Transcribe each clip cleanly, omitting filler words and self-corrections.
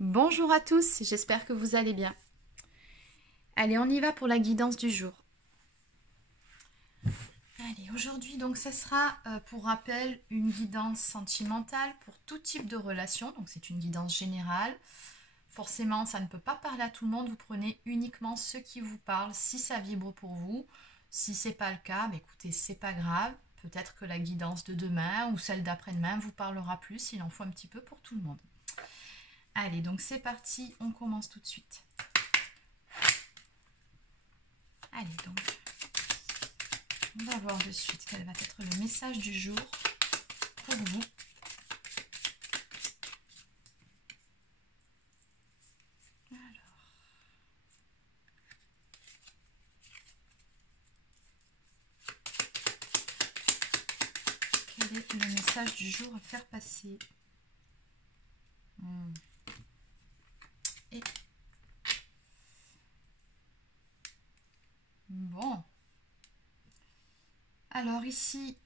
Bonjour à tous, j'espère que vous allez bien. Allez, on y va pour la guidance du jour. Allez, aujourd'hui, donc, ce sera, pour rappel, une guidance sentimentale pour tout type de relation. Donc, c'est une guidance générale. Forcément, ça ne peut pas parler à tout le monde. Vous prenez uniquement ceux qui vous parlent, si ça vibre pour vous. Si c'est pas le cas, bah, écoutez, c'est pas grave. Peut-être que la guidance de demain ou celle d'après-demain vous parlera plus. Il en faut un petit peu pour tout le monde. Allez, donc c'est parti, on commence tout de suite. Allez, donc, on va voir de suite quel va être le message du jour pour vous. Alors, quel est le message du jour à faire passer? Et bon, alors ici,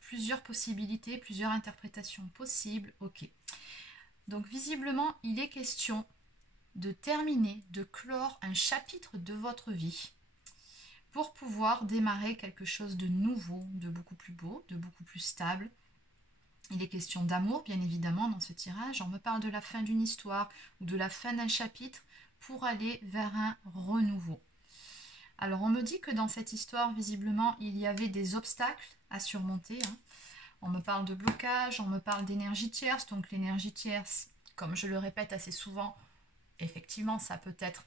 plusieurs possibilités, plusieurs interprétations possibles. Ok. Donc visiblement, il est question de terminer, de clore un chapitre de votre vie pour pouvoir démarrer quelque chose de nouveau, de beaucoup plus beau, de beaucoup plus stable. Il est question d'amour, bien évidemment, dans ce tirage. On me parle de la fin d'une histoire ou de la fin d'un chapitre pour aller vers un renouveau. Alors, on me dit que dans cette histoire, visiblement, il y avait des obstacles à surmonter. On me parle de blocage, on me parle d'énergie tierce. Donc, l'énergie tierce, comme je le répète assez souvent, effectivement, ça peut être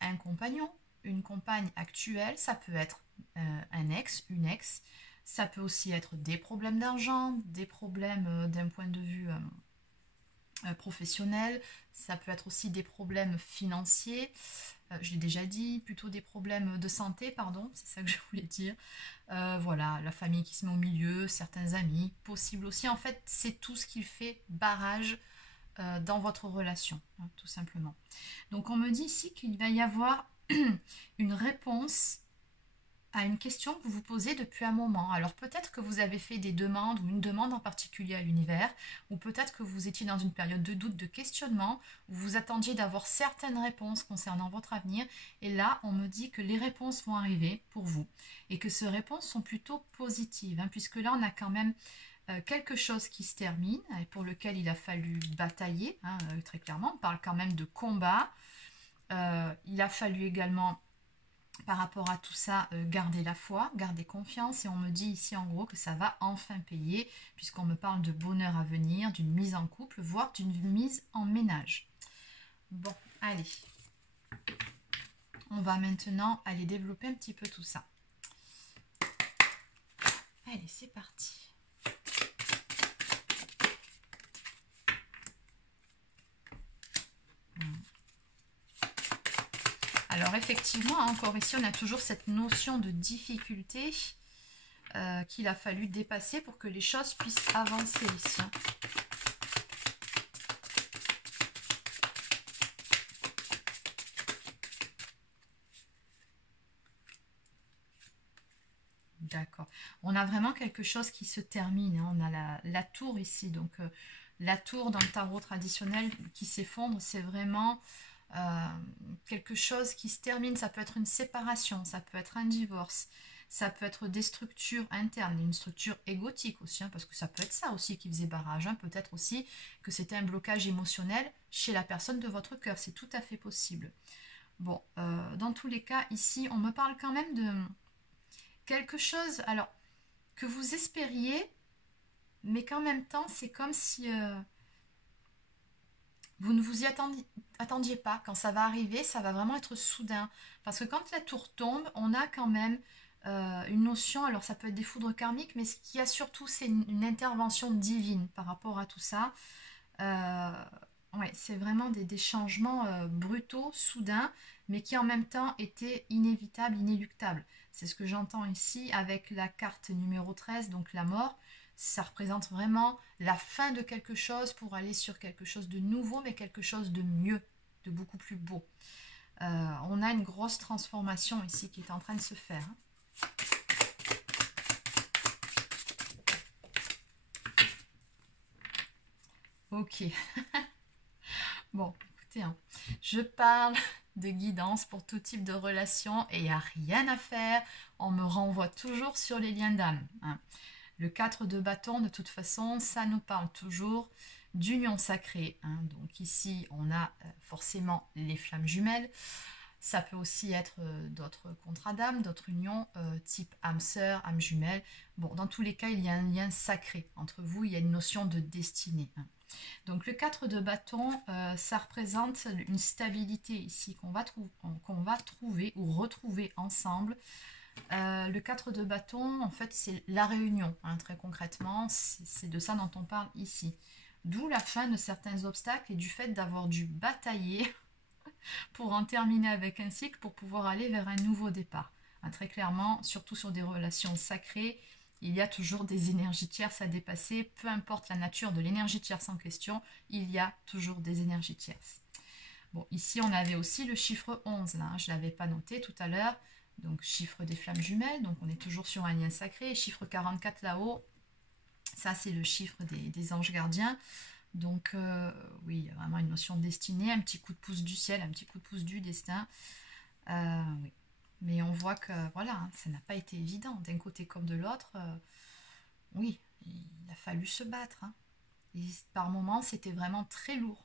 un compagnon, une compagne actuelle, ça peut être un ex, une ex. Ça peut aussi être des problèmes d'argent, des problèmes d'un point de vue professionnel. Ça peut être aussi des problèmes financiers. Je l'ai déjà dit, plutôt des problèmes de santé, pardon, c'est ça que je voulais dire. Voilà, la famille qui se met au milieu, certains amis, possible aussi. En fait, c'est tout ce qui fait barrage dans votre relation, tout simplement. Donc, on me dit ici qu'il va y avoir une réponse à une question que vous vous posez depuis un moment. Alors peut-être que vous avez fait des demandes ou une demande en particulier à l'univers, ou peut-être que vous étiez dans une période de doute, de questionnement, où vous attendiez d'avoir certaines réponses concernant votre avenir, et là on me dit que les réponses vont arriver pour vous, et que ces réponses sont plutôt positives, puisque là on a quand même quelque chose qui se termine, et pour lequel il a fallu batailler, très clairement, on parle quand même de combat. Il a fallu également, par rapport à tout ça, garder la foi, garder confiance, et on me dit ici en gros que ça va enfin payer, puisqu'on me parle de bonheur à venir, d'une mise en couple, voire d'une mise en ménage. Bon, allez, on va maintenant aller développer un petit peu tout ça. Allez, c'est parti. Alors effectivement, encore ici, on a toujours cette notion de difficulté qu'il a fallu dépasser pour que les choses puissent avancer ici. D'accord. On a vraiment quelque chose qui se termine. On a la tour ici. Donc la tour dans le tarot traditionnel qui s'effondre, c'est vraiment quelque chose qui se termine. Ça peut être une séparation, ça peut être un divorce, ça peut être des structures internes, une structure égotique aussi, parce que ça peut être ça aussi qui faisait barrage. Peut-être aussi que c'était un blocage émotionnel chez la personne de votre cœur. C'est tout à fait possible. Bon, dans tous les cas, ici, on me parle quand même de quelque chose, alors, que vous espériez, mais qu'en même temps, c'est comme si vous ne vous y attendiez pas. Quand ça va arriver, ça va vraiment être soudain. Parce que quand la tour tombe, on a quand même une notion, alors ça peut être des foudres karmiques, mais ce qu'il y a surtout, c'est une intervention divine par rapport à tout ça. Ouais, c'est vraiment des changements brutaux, soudains, mais qui en même temps étaient inévitables, inéluctables. C'est ce que j'entends ici avec la carte numéro 13, donc la mort. Ça représente vraiment la fin de quelque chose pour aller sur quelque chose de nouveau, mais quelque chose de mieux, de beaucoup plus beau. On a une grosse transformation ici qui est en train de se faire. Ok. Bon, écoutez, hein, je parle de guidance pour tout type de relation et il n'y a rien à faire. On me renvoie toujours sur les liens d'âme. Hein. Le 4 de bâton, de toute façon, ça nous parle toujours d'union sacrée. Hein. Donc ici, on a forcément les flammes jumelles. Ça peut aussi être d'autres contrats d'âme, d'autres unions, type âme sœur, âme jumelle. Bon, dans tous les cas, il y a un lien sacré entre vous, il y a une notion de destinée. Hein. Donc le 4 de bâton, ça représente une stabilité ici qu'on va trouver ou retrouver ensemble. Le 4 de bâton, en fait, c'est la réunion, hein, très concrètement, c'est de ça dont on parle ici. D'où la fin de certains obstacles et du fait d'avoir dû batailler pour en terminer avec un cycle, pour pouvoir aller vers un nouveau départ. Hein, très clairement, surtout sur des relations sacrées, il y a toujours des énergies tierces à dépasser, peu importe la nature de l'énergie tierce en question, il y a toujours des énergies tierces. Bon, ici on avait aussi le chiffre 11, là, hein, je ne l'avais pas noté tout à l'heure, donc chiffre des flammes jumelles, donc on est toujours sur un lien sacré, chiffre 44 là-haut, ça c'est le chiffre des anges gardiens, donc oui, il y a vraiment une notion de destinée, un petit coup de pouce du ciel, un petit coup de pouce du destin, oui. Mais on voit que voilà, hein, ça n'a pas été évident d'un côté comme de l'autre. Oui, il a fallu se battre. Hein. Et par moments, c'était vraiment très lourd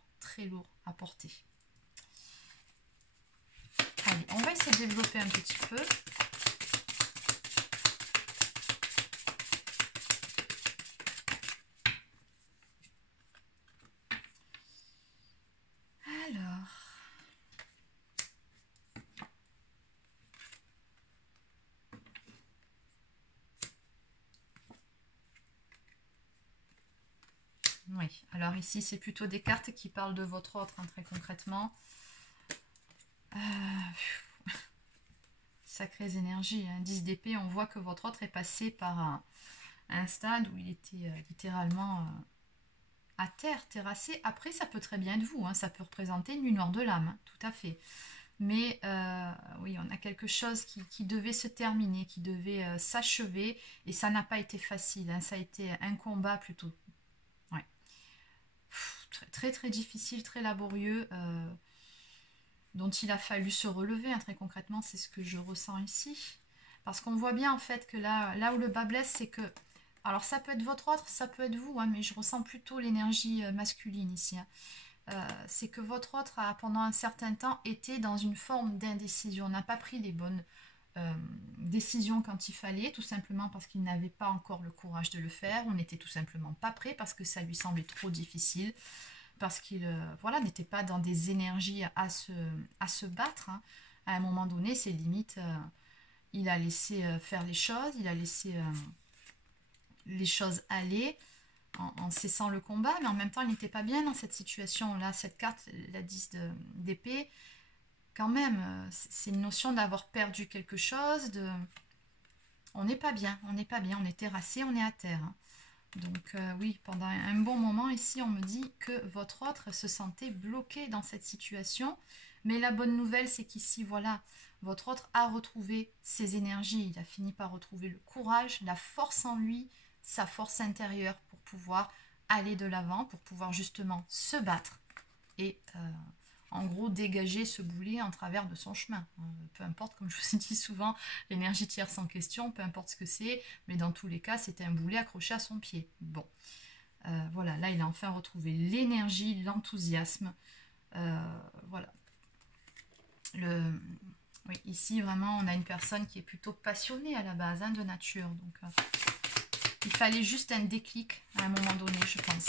à porter. Allez, on va essayer de développer un petit peu. Alors... Oui, alors ici, c'est plutôt des cartes qui parlent de votre autre, hein, très concrètement. Sacrées énergies, hein. 10 d'épée, on voit que votre autre est passé par un stade où il était littéralement à terre, terrassé. Après, ça peut très bien être vous, hein. Ça peut représenter une nuit noire de l'âme, hein, tout à fait. Mais oui, on a quelque chose qui devait se terminer, qui devait s'achever, et ça n'a pas été facile, hein. Ça a été un combat plutôt. Ouais. Très très difficile, très laborieux, dont il a fallu se relever, hein, très concrètement, c'est ce que je ressens ici. Parce qu'on voit bien en fait que là où le bas blesse, c'est que... Alors ça peut être votre autre, ça peut être vous, hein, mais je ressens plutôt l'énergie masculine ici. Hein. C'est que votre autre a pendant un certain temps été dans une forme d'indécision, n'a pas pris les bonnes décisions quand il fallait, tout simplement parce qu'il n'avait pas encore le courage de le faire, on n'était tout simplement pas prêt parce que ça lui semblait trop difficile, parce qu'il voilà, n'était pas dans des énergies à se battre. Hein. À un moment donné, ses limites, il a laissé faire les choses, il a laissé les choses aller, en cessant le combat, mais en même temps il n'était pas bien dans cette situation là. Cette carte, la 10 d'épée, quand même, c'est une notion d'avoir perdu quelque chose, on n'est pas bien, on est terrassé, on est à terre. Hein. Donc oui, pendant un bon moment ici, on me dit que votre autre se sentait bloqué dans cette situation, mais la bonne nouvelle, c'est qu'ici, voilà, votre autre a retrouvé ses énergies, il a fini par retrouver le courage, la force en lui, sa force intérieure pour pouvoir aller de l'avant, pour pouvoir justement se battre et en gros dégager ce boulet en travers de son chemin. Peu importe, comme je vous ai dit souvent, l'énergie tierce en question, peu importe ce que c'est, mais dans tous les cas, c'était un boulet accroché à son pied. Bon, voilà, là il a enfin retrouvé l'énergie, l'enthousiasme. Voilà. Oui, ici vraiment on a une personne qui est plutôt passionnée à la base, hein, de nature, donc il fallait juste un déclic à un moment donné, je pense.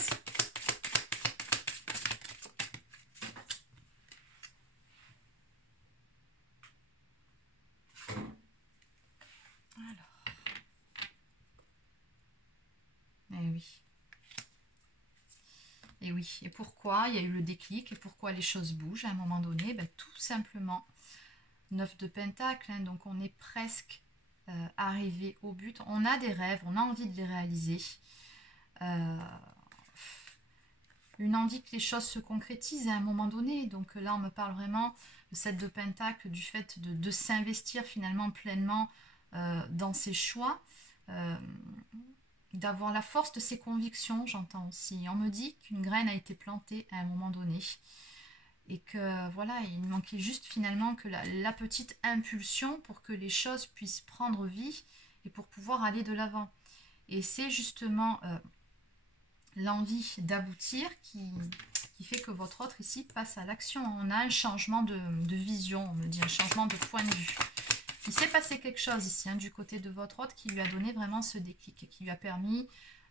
Alors. Eh oui. Et oui. Et pourquoi il y a eu le déclic et pourquoi les choses bougent à un moment donné? Ben, tout simplement 9 de pentacle, hein, donc on est presque arrivé au but. On a des rêves, on a envie de les réaliser. Une envie que les choses se concrétisent à un moment donné. Donc là, on me parle vraiment de 7 de pentacle, du fait de s'investir finalement pleinement dans ses choix, d'avoir la force de ses convictions, j'entends aussi. On me dit qu'une graine a été plantée à un moment donné. et que voilà, il manquait juste finalement que la petite impulsion pour que les choses puissent prendre vie et pour pouvoir aller de l'avant. Et c'est justement l'envie d'aboutir qui fait que votre autre ici passe à l'action. On a un changement de vision, on me dit un changement de point de vue. Il s'est passé quelque chose ici du côté de votre autre qui lui a donné vraiment ce déclic, qui lui a permis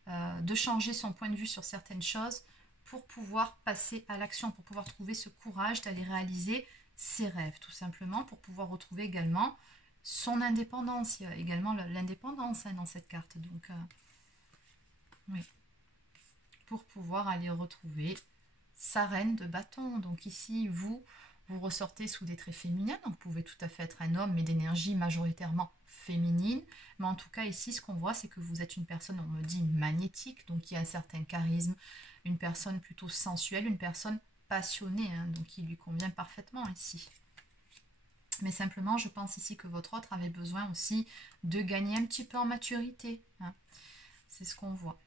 de changer son point de vue sur certaines choses pour pouvoir passer à l'action, pour pouvoir trouver ce courage d'aller réaliser ses rêves, tout simplement, pour pouvoir retrouver également son indépendance. Il y a également l'indépendance dans cette carte, donc oui, pour pouvoir aller retrouver sa reine de bâton. Donc ici, vous ressortez sous des traits féminins, donc vous pouvez tout à fait être un homme, mais d'énergie majoritairement féminine. Mais en tout cas, ici, ce qu'on voit, c'est que vous êtes une personne, on me dit, magnétique, donc qui a un certain charisme, une personne plutôt sensuelle, une personne passionnée, donc qui lui convient parfaitement ici. Mais simplement, je pense ici que votre autre avait besoin aussi de gagner un petit peu en maturité. C'est ce qu'on voit.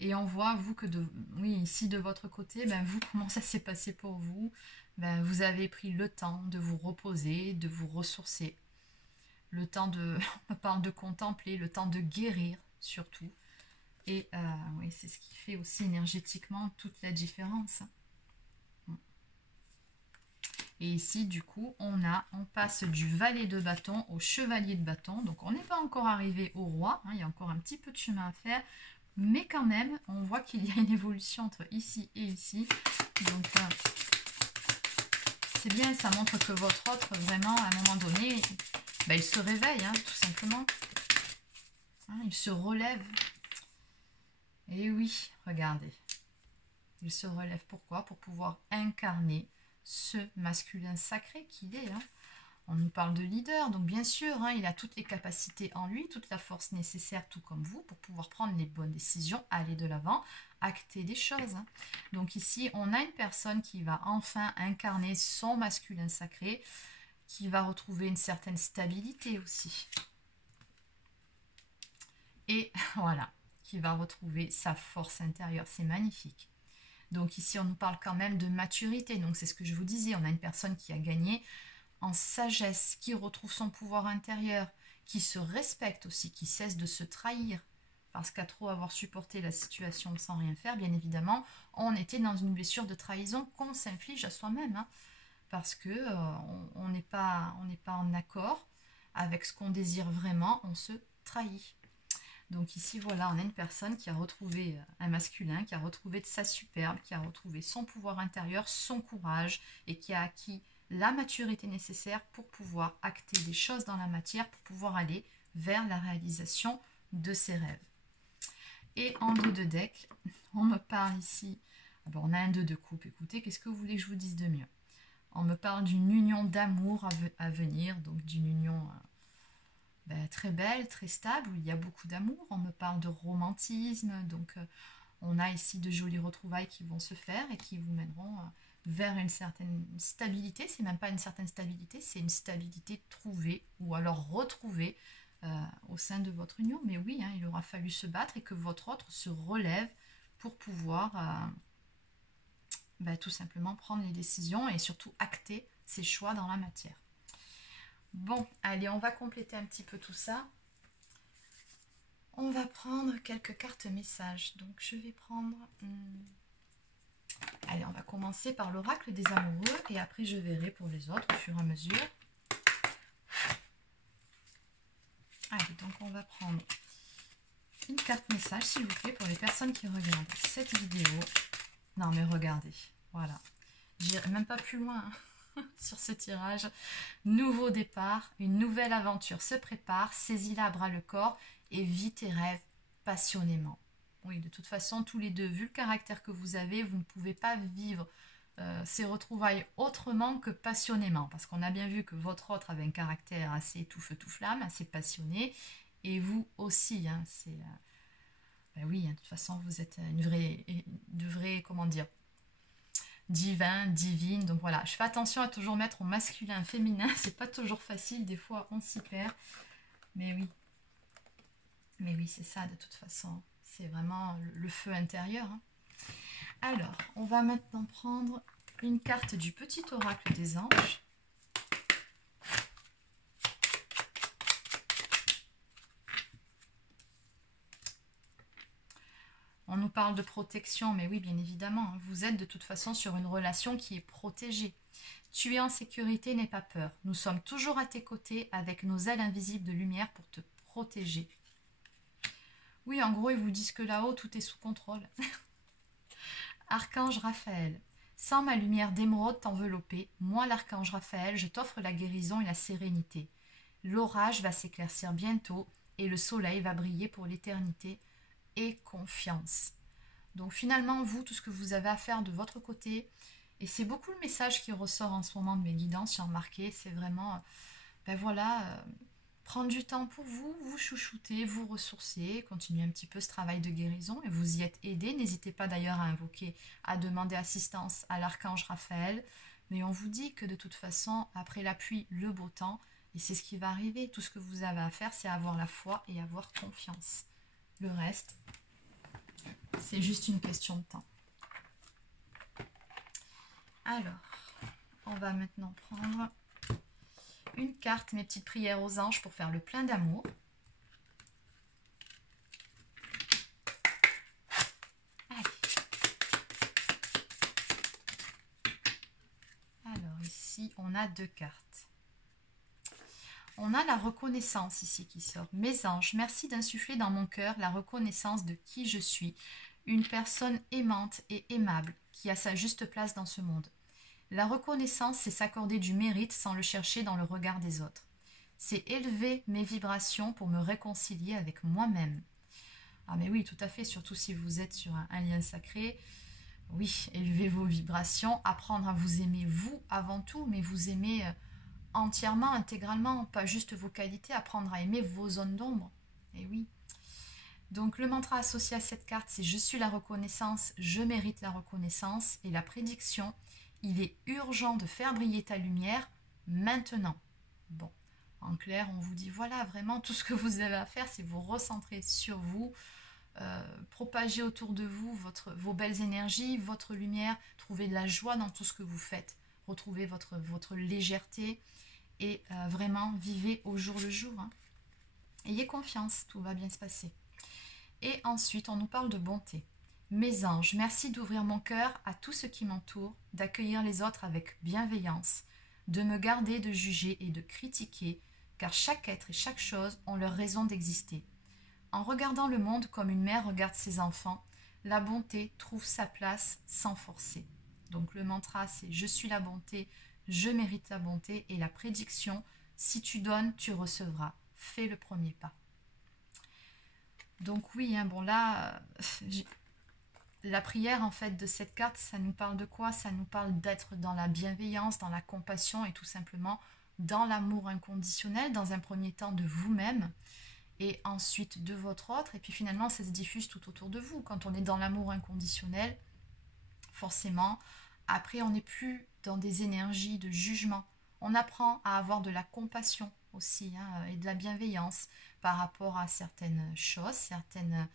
Et on voit, vous, que oui, ici de votre côté, vous, comment ça s'est passé pour vous? Vous avez pris le temps de vous reposer, de vous ressourcer. Le temps de, on parle de contempler, le temps de guérir surtout. Et oui, c'est ce qui fait aussi énergétiquement toute la différence. Et ici, du coup, on passe du valet de bâton au chevalier de bâton. Donc, on n'est pas encore arrivé au roi. Il y a encore un petit peu de chemin à faire. Mais quand même, on voit qu'il y a une évolution entre ici et ici. Donc, c'est bien, ça montre que votre autre, vraiment, à un moment donné, il se réveille, tout simplement. Il se relève. Et oui, regardez. Il se relève. Pourquoi? Pour pouvoir incarner ce masculin sacré qu'il est. On nous parle de leader, donc bien sûr, il a toutes les capacités en lui, toute la force nécessaire, tout comme vous, pour pouvoir prendre les bonnes décisions, aller de l'avant, acter des choses. Donc ici, on a une personne qui va enfin incarner son masculin sacré, qui va retrouver une certaine stabilité aussi. Et voilà, qui va retrouver sa force intérieure. C'est magnifique. Donc ici, on nous parle quand même de maturité. Donc c'est ce que je vous disais, on a une personne qui a gagné en sagesse, qui retrouve son pouvoir intérieur, qui se respecte aussi, qui cesse de se trahir. Parce qu'à trop avoir supporté la situation sans rien faire, bien évidemment, on était dans une blessure de trahison qu'on s'inflige à soi-même. Parce que on n'est pas en accord avec ce qu'on désire vraiment, on se trahit. Donc ici, voilà, on a une personne qui a retrouvé un masculin, qui a retrouvé de sa superbe, qui a retrouvé son pouvoir intérieur, son courage, et qui a acquis la maturité nécessaire pour pouvoir acter des choses dans la matière, pour pouvoir aller vers la réalisation de ses rêves. Et en 2 de deck, on me parle ici, on a un 2 de coupe, écoutez, qu'est-ce que vous voulez que je vous dise de mieux? On me parle d'une union d'amour à venir, donc d'une union très belle, très stable, où il y a beaucoup d'amour. On me parle de romantisme, donc on a ici de jolies retrouvailles qui vont se faire et qui vous mèneront vers une certaine stabilité. C'est même pas une certaine stabilité, c'est une stabilité trouvée ou alors retrouvée au sein de votre union. Mais oui, il aura fallu se battre et que votre autre se relève pour pouvoir tout simplement prendre les décisions et surtout acter ses choix dans la matière. Bon, allez, on va compléter un petit peu tout ça. On va prendre quelques cartes messages. Donc, je vais prendre... Allez, on va commencer par l'oracle des amoureux et après, je verrai pour les autres au fur et à mesure. Allez, donc on va prendre une carte message, s'il vous plaît, pour les personnes qui regardent cette vidéo. Non, mais regardez, voilà. J'irai même pas plus loin sur ce tirage. Nouveau départ, une nouvelle aventure se prépare, saisis-la à bras le corps et vis tes rêves passionnément. Oui, de toute façon, tous les deux, vu le caractère que vous avez, vous ne pouvez pas vivre ces retrouvailles autrement que passionnément. Parce qu'on a bien vu que votre autre avait un caractère assez tout feu tout flamme, assez passionné. Et vous aussi, c'est... oui, de toute façon, vous êtes une vraie, comment dire, divine. Donc voilà, je fais attention à toujours mettre au masculin, féminin. C'est pas toujours facile, des fois on s'y perd. Mais oui, c'est ça de toute façon. C'est vraiment le feu intérieur. Alors, on va maintenant prendre une carte du petit oracle des anges. On nous parle de protection, mais oui, bien évidemment, vous êtes de toute façon sur une relation qui est protégée. Tu es en sécurité, n'aie pas peur. Nous sommes toujours à tes côtés avec nos ailes invisibles de lumière pour te protéger. Oui, en gros, ils vous disent que là-haut, tout est sous contrôle. Archange Raphaël, sans ma lumière d'émeraude t'envelopper, moi l'archange Raphaël, je t'offre la guérison et la sérénité. L'orage va s'éclaircir bientôt et le soleil va briller pour l'éternité. Et confiance. Donc finalement, vous, tout ce que vous avez à faire de votre côté, et c'est beaucoup le message qui ressort en ce moment de mes guidances, j'ai remarqué, c'est vraiment, ben voilà, prendre du temps pour vous, vous chouchouter, vous ressourcer, continuer un petit peu ce travail de guérison, et vous y êtes aidé. N'hésitez pas d'ailleurs à invoquer, à demander assistance à l'archange Raphaël, mais on vous dit que de toute façon, après la pluie, le beau temps, et c'est ce qui va arriver. Tout ce que vous avez à faire, c'est avoir la foi et avoir confiance. Le reste, c'est juste une question de temps. Alors, on va maintenant prendre une carte, mes petites prières aux anges pour faire le plein d'amour. Allez. Alors ici, on a 2 cartes. On a la reconnaissance ici qui sort. Mes anges, merci d'insuffler dans mon cœur la reconnaissance de qui je suis. Une personne aimante et aimable qui a sa juste place dans ce monde. La reconnaissance, c'est s'accorder du mérite sans le chercher dans le regard des autres. C'est élever mes vibrations pour me réconcilier avec moi-même. Ah mais oui, tout à fait, surtout si vous êtes sur un lien sacré. Oui, élevez vos vibrations, apprendre à vous aimer vous avant tout, mais vous aimer entièrement, intégralement, pas juste vos qualités, apprendre à aimer vos zones d'ombre. Et oui. Donc le mantra associé à cette carte, c'est « Je suis la reconnaissance, je mérite la reconnaissance » et la prédiction, il est urgent de faire briller ta lumière maintenant. Bon, en clair, on vous dit voilà, vraiment, tout ce que vous avez à faire, c'est vous recentrer sur vous, propager autour de vous vos belles énergies, votre lumière, trouver de la joie dans tout ce que vous faites, retrouver votre légèreté et vraiment vivez au jour le jour. Hein. Ayez confiance, tout va bien se passer. Et ensuite, on nous parle de bonté. Mes anges, merci d'ouvrir mon cœur à tout ce qui m'entoure, d'accueillir les autres avec bienveillance, de me garder de juger et de critiquer, car chaque être et chaque chose ont leur raison d'exister. En regardant le monde comme une mère regarde ses enfants, la bonté trouve sa place sans forcer. Donc le mantra, c'est « Je suis la bonté, je mérite la bonté » et la prédiction « Si tu donnes, tu recevras. Fais le premier pas. » Donc oui, hein, bon là, la prière en fait de cette carte, ça nous parle de quoi? Ça nous parle d'être dans la bienveillance, dans la compassion et tout simplement dans l'amour inconditionnel, dans un premier temps de vous-même et ensuite de votre autre. Et puis finalement, ça se diffuse tout autour de vous. Quand on est dans l'amour inconditionnel, forcément, après on n'est plus dans des énergies de jugement. On apprend à avoir de la compassion aussi hein, et de la bienveillance par rapport à certaines choses, certaines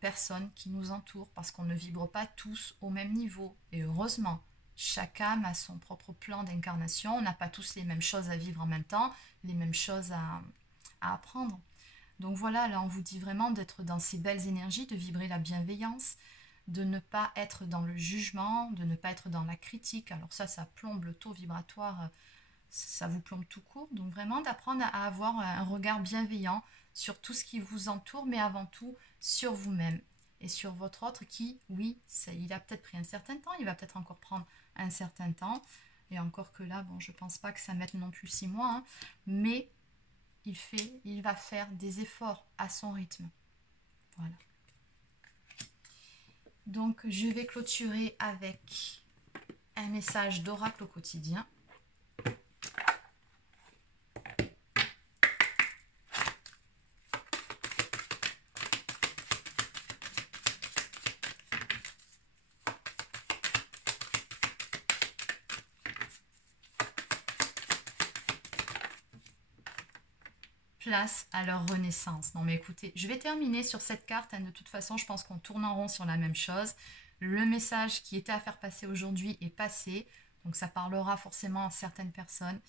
personnes qui nous entourent parce qu'on ne vibre pas tous au même niveau. Et heureusement, chaque âme a son propre plan d'incarnation. On n'a pas tous les mêmes choses à vivre en même temps, les mêmes choses à apprendre. Donc voilà, là on vous dit vraiment d'être dans ces belles énergies, de vibrer la bienveillance, de ne pas être dans le jugement, de ne pas être dans la critique. Alors ça plombe le taux vibratoire, ça vous plombe tout court. Donc vraiment d'apprendre à avoir un regard bienveillant sur tout ce qui vous entoure, mais avant tout sur vous-même et sur votre autre qui, oui, il a peut-être pris un certain temps, il va peut-être encore prendre un certain temps. Et encore que là, bon, je ne pense pas que ça mette non plus 6 mois, hein, mais il va faire des efforts à son rythme. Voilà. Donc, je vais clôturer avec un message d'oracle au quotidien. Place à leur renaissance. Non mais écoutez, je vais terminer sur cette carte. Hein, de toute façon, je pense qu'on tourne en rond sur la même chose. Le message qui était à faire passer aujourd'hui est passé, donc ça parlera forcément à certaines personnes.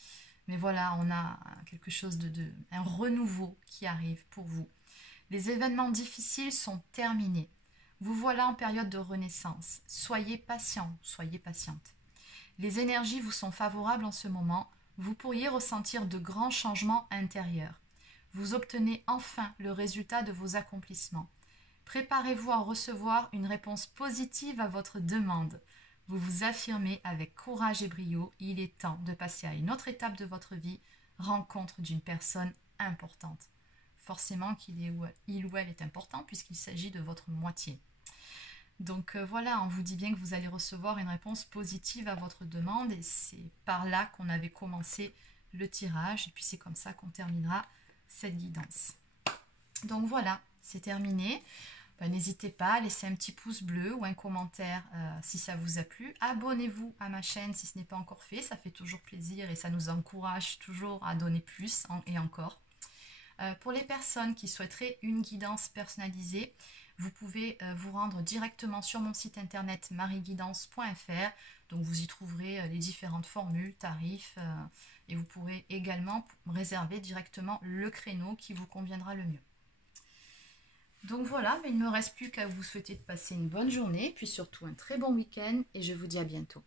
Mais voilà, on a quelque chose un renouveau qui arrive pour vous. Les événements difficiles sont terminés. Vous voilà en période de renaissance. Soyez patient, soyez patiente. Les énergies vous sont favorables en ce moment. Vous pourriez ressentir de grands changements intérieurs. Vous obtenez enfin le résultat de vos accomplissements. Préparez-vous à recevoir une réponse positive à votre demande. Vous vous affirmez avec courage et brio. Il est temps de passer à une autre étape de votre vie, rencontre d'une personne importante. Forcément il ou elle est important puisqu'il s'agit de votre moitié. Donc voilà, on vous dit bien que vous allez recevoir une réponse positive à votre demande et c'est par là qu'on avait commencé le tirage et puis c'est comme ça qu'on terminera cette guidance. Donc voilà, c'est terminé. N'hésitez pas à laisser un petit pouce bleu ou un commentaire si ça vous a plu. Abonnez-vous à ma chaîne si ce n'est pas encore fait, ça fait toujours plaisir et ça nous encourage toujours à donner plus et encore. Pour les personnes qui souhaiteraient une guidance personnalisée, vous pouvez vous rendre directement sur mon site internet marieguidance.fr. Donc vous y trouverez les différentes formules, tarifs et vous pourrez également réserver directement le créneau qui vous conviendra le mieux. Donc voilà, mais il ne me reste plus qu'à vous souhaiter de passer une bonne journée, puis surtout un très bon week-end et je vous dis à bientôt.